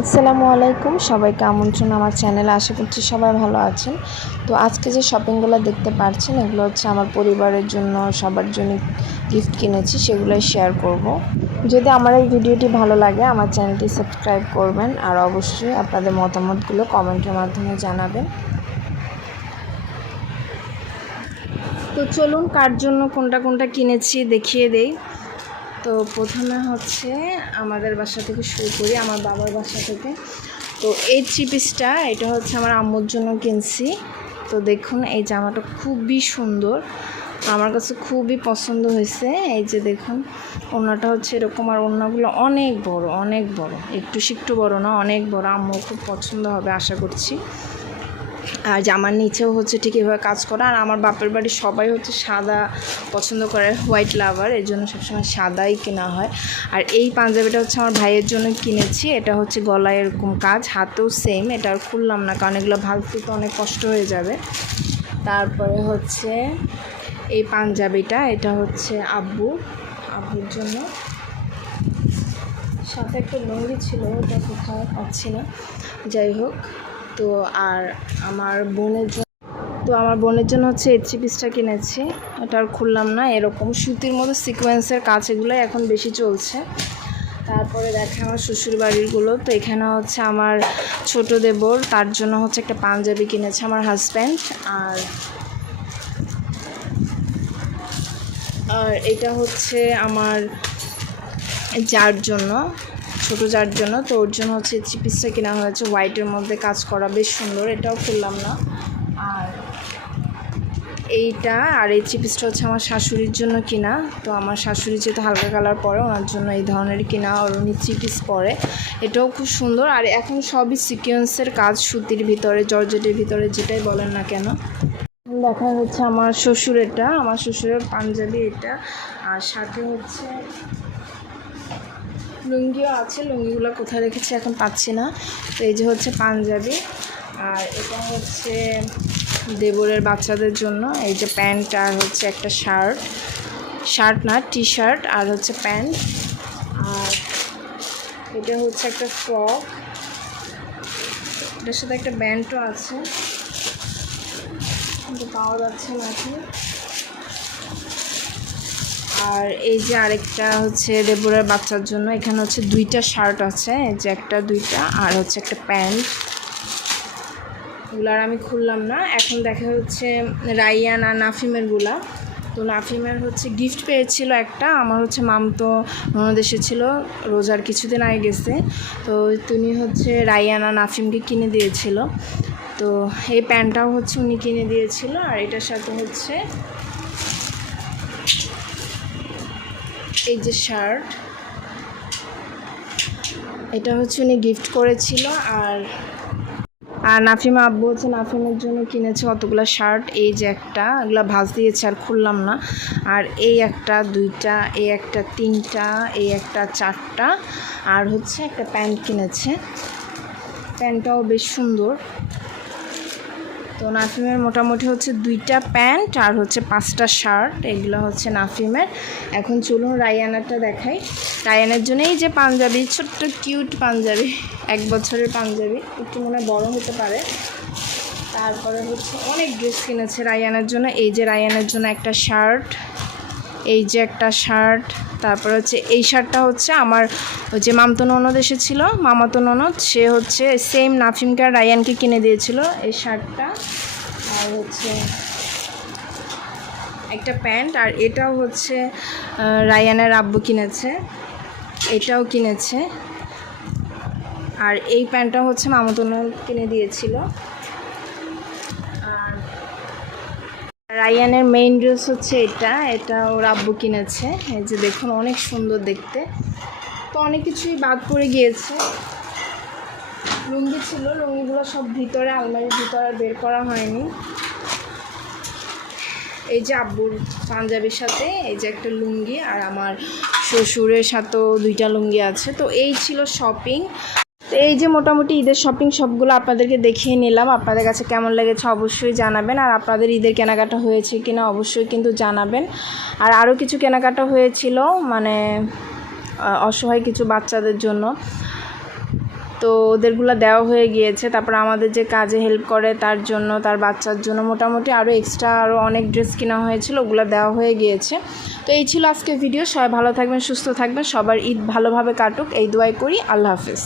আসসালামু আলাইকুম। সবাইকে আমন্ত্রণ আমার চ্যানেলে। আশা করছি সবাই ভালো আছেন। তো আজকে যে শপিংগুলো দেখতে পাচ্ছেন এগুলো হচ্ছে আমার পরিবারের জন্য, সবার জন্য গিফট কিনেছি, সেগুলোই শেয়ার করব। যদি আমার এই ভিডিওটি ভালো লাগে, আমার চ্যানেলটি সাবস্ক্রাইব করবেন আর অবশ্যই আপনাদের মতামতগুলো কমেন্টের মাধ্যমে জানাবেন। তো চলুন কার জন্য কোনটা কোনটা কিনেছি দেখিয়ে দেই। তো প্রথমে হচ্ছে আমাদের বাসা থেকে শুরু করি, আমার বাবার বাসা থেকে। তো এই থ্রি পিসটা, এটা হচ্ছে আমার আম্মুর জন্য কিনছি। তো দেখুন, এই জামাটা খুবই সুন্দর। আমার কাছে খুবই পছন্দ হয়েছে। এই যে দেখুন ওনাটা হচ্ছে এরকম আর ওনাগুলো অনেক বড় অনেক বড়। একটু সিকটু বড় না, অনেক বড়। আম্মুর খুব পছন্দ হবে, আশা করছি। আর জামার নিচেও হচ্ছে ঠিক এভাবে কাজ করা। আর আমার বাপের বাড়ির সবাই হচ্ছে সাদা পছন্দ করে হোয়াইট লাভার এর জন্য সবসময় সাদাই কেনা হয়। আর এই পাঞ্জাবিটা হচ্ছে আমার ভাইয়ের জন্য কিনেছি, এটা হচ্ছে গলায় এরকম কাজ, হাতেও সেম এটা আর খুললাম না, কারণ এগুলো ভালতে তো অনেক কষ্ট হয়ে যাবে। তারপরে হচ্ছে এই পাঞ্জাবিটা, এটা হচ্ছে আব্বু, আব্বুর জন্য। সাথে একটা লুঙ্গি ছিল, ওটা কোথাও পাচ্ছি না। যাই হোক তো আর আমার বোনের জন্য তো আমার বোনের জন্য হচ্ছে এই থ্রি পিসটা কিনেছি। এটা আর খুললাম না, এরকম সুতির মতো সিকোয়েন্সের কাজ এগুলোই এখন বেশি চলছে। তারপরে দেখে আমার শ্বশুর বাড়িরগুলো তো এখানে হচ্ছে আমার ছোট দেবর, তার জন্য হচ্ছে একটা পাঞ্জাবি কিনেছে আমার হাজব্যান্ড আর আর এটা হচ্ছে আমার যার জন্য। ছোট যার জন্য। তো ওর জন্য হচ্ছে থ্রি পিসটা কেনা হয়েছে। হোয়াইটের মধ্যে কাজ করা বেশ সুন্দর, এটাও খুললাম না। আর এইটা, আর এই থ্রি পিসটা হচ্ছে আমার শাশুড়ির জন্য কিনা। তো আমার শাশুড়ি যেহেতু হালকা কালার পরে, ওনার জন্য এই ধরনের কিনা। আর উনি থ্রি পিস পরে। এটাও খুব সুন্দর। আর এখন সবই সিকোয়েন্সের কাজ, সুতির ভিতরে, জর্জেটের ভিতরে, যেটাই বলেন না কেন। দেখা হচ্ছে আমার শ্বশুর এটা আমার শ্বশুরের পাঞ্জাবি এটা। আর সাথে হচ্ছে লুঙ্গিও আছে, লুঙ্গিগুলো কোথায় রেখেছি এখন পাচ্ছি না। তো এই যে হচ্ছে পাঞ্জাবি, আর এটা হচ্ছে দেবরের বাচ্চাদের জন্য। এই যে প্যান্ট আর হচ্ছে একটা শার্ট। শার্ট না টি শার্ট আর হচ্ছে প্যান্ট। আর এটা হচ্ছে একটা ফ্রক। এটার সাথে একটা ব্যান্ডও আছে। কিন্তু পাওয়া যাচ্ছে না নাকি আর এই যে আরেকটা হচ্ছে দেবরের বাচ্চার জন্য, এখানে হচ্ছে দুইটা শার্ট আছে, এই যে একটা, দুইটা, আর হচ্ছে একটা প্যান্ট এগুলো আর আমি খুললাম না, এখন দেখা হচ্ছে রাইয়ান আর নাফিমেরগুলা তো নাফিমের হচ্ছে গিফট পেয়েছিল একটা, আমার হচ্ছে মামতো ননদ ছিল, রোজার কিছুদিন আগে গেছে। তো তিনি হচ্ছে রাইয়ানা নাফিমকে কিনে দিয়েছিল। তো এই প্যান্টটাও হচ্ছে উনি কিনে দিয়েছিল, আর এটার সাথে হচ্ছে এই যে শার্ট, এটা হচ্ছে উনি গিফট করেছিল আর আর নাফিমা আব্বু হচ্ছে নাফিমের জন্য কিনেছে অতগুলো শার্ট, এই যে একটা, এগুলো ভাজ দিয়েছে আর খুললাম না, আর এই একটা, দুইটা, এই একটা তিনটা, এই একটা চারটা, আর হচ্ছে একটা প্যান্ট কিনেছে, প্যান্টটাও বেশ সুন্দর। তো নাফিমের মোটামুটি হচ্ছে দুইটা প্যান্ট আর হচ্ছে পাঁচটা শার্ট, এগুলো হচ্ছে নাফিমের। এখন চলুন রায়ানারটা দেখাই। রায়ানের জন্য এই যে পাঞ্জাবি, ছোট্ট কিউট পাঞ্জাবি, এক বছরের পাঞ্জাবি, একটু মনে বড় হতে পারে। তারপরে হচ্ছে অনেক ড্রেস কিনেছে রায়ানের জন্য। এই যে রায়ানের জন্য একটা শার্ট, এই যে একটা শার্ট। তারপর হচ্ছে এই শার্টটা হচ্ছে আমার ওই যে মামতো ননদ এসেছিল, মামাতো ননদ, সে হচ্ছে সেম নাফিমকে আর রায়ানকে কিনে দিয়েছিল এই শার্টটা। আর হচ্ছে একটা প্যান্ট, আর এটাও হচ্ছে রায়ানের আব্বু কিনেছে, এটাও কিনেছে। আর এই প্যান্টটা হচ্ছে মামাতো ননদ কিনে দিয়েছিল। রায়ানের মেইন ড্রেস হচ্ছে এটা। এটা ওর আব্বু কিনেছে। এই যে দেখুন, অনেক সুন্দর দেখতে। তো অনেক কিছুই বাদ পড়ে গিয়েছে। লুঙ্গি ছিল, লুঙ্গিগুলো সব ভিতরে, আলমারির ভিতরে বের করা হয়নি। এই যে আব্বুর পাঞ্জাবির সাথে এই যে একটা লুঙ্গি আর আমার শ্বশুরের সাথেও দুইটা লুঙ্গি আছে। তো এই ছিল শপিং এই যে মোটামুটি ঈদের শপিং সবগুলো আপনাদেরকে দেখিয়ে নিলাম। আপনাদের কাছে কেমন লেগেছে অবশ্যই জানাবেন। আর আপনাদের ঈদের কেনাকাটা হয়েছে কিনা অবশ্যই কিন্তু জানাবেন। আর আরও কিছু কেনাকাটা হয়েছিল মানে অসহায় কিছু বাচ্চাদের জন্য। তো ওদেরগুলো দেওয়া হয়ে গিয়েছে। তারপর আমাদের যে কাজে হেল্প করে তার জন্য, তার বাচ্চার জন্য মোটামুটি আরও এক্সট্রা আরও অনেক ড্রেস কেনা হয়েছিল, ওগুলো দেওয়া হয়ে গিয়েছে। তো এই ছিল আজকে ভিডিও সবাই ভালো থাকবেন, সুস্থ থাকবেন। সবার ঈদ ভালোভাবে কাটুক। এই দোয়াই করি। আল্লাহ হাফিজ।